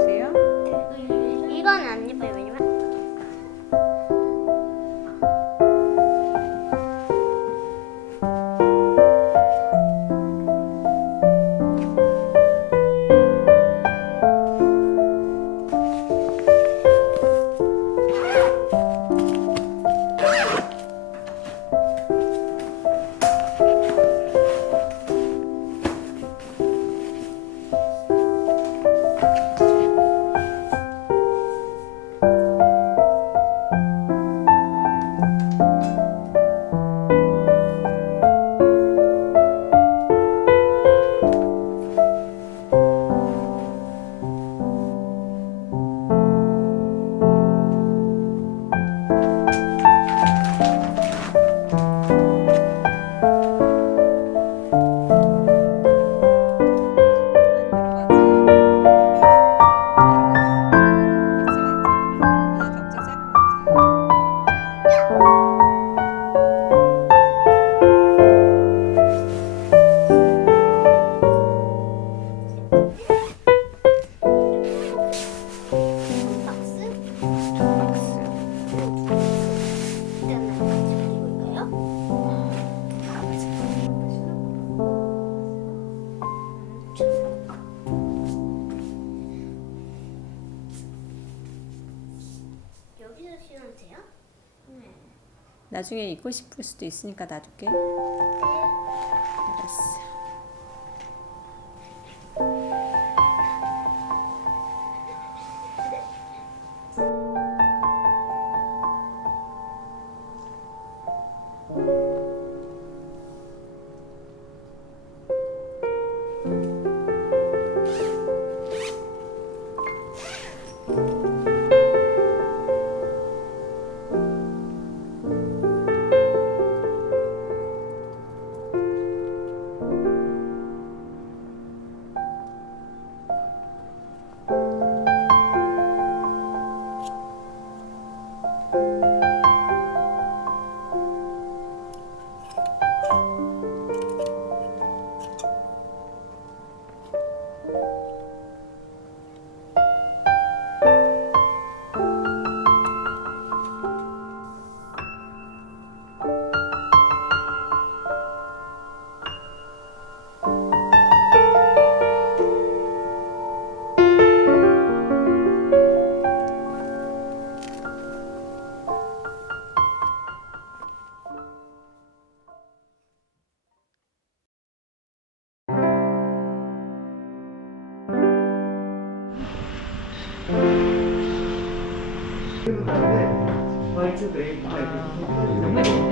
보세요. 이건 안 예뻐요. 왜냐면 보세요. 네. 나중에 입고 싶을 수도 있으니까 놔둘게. 알았어. 对，欢迎就可以买，对不？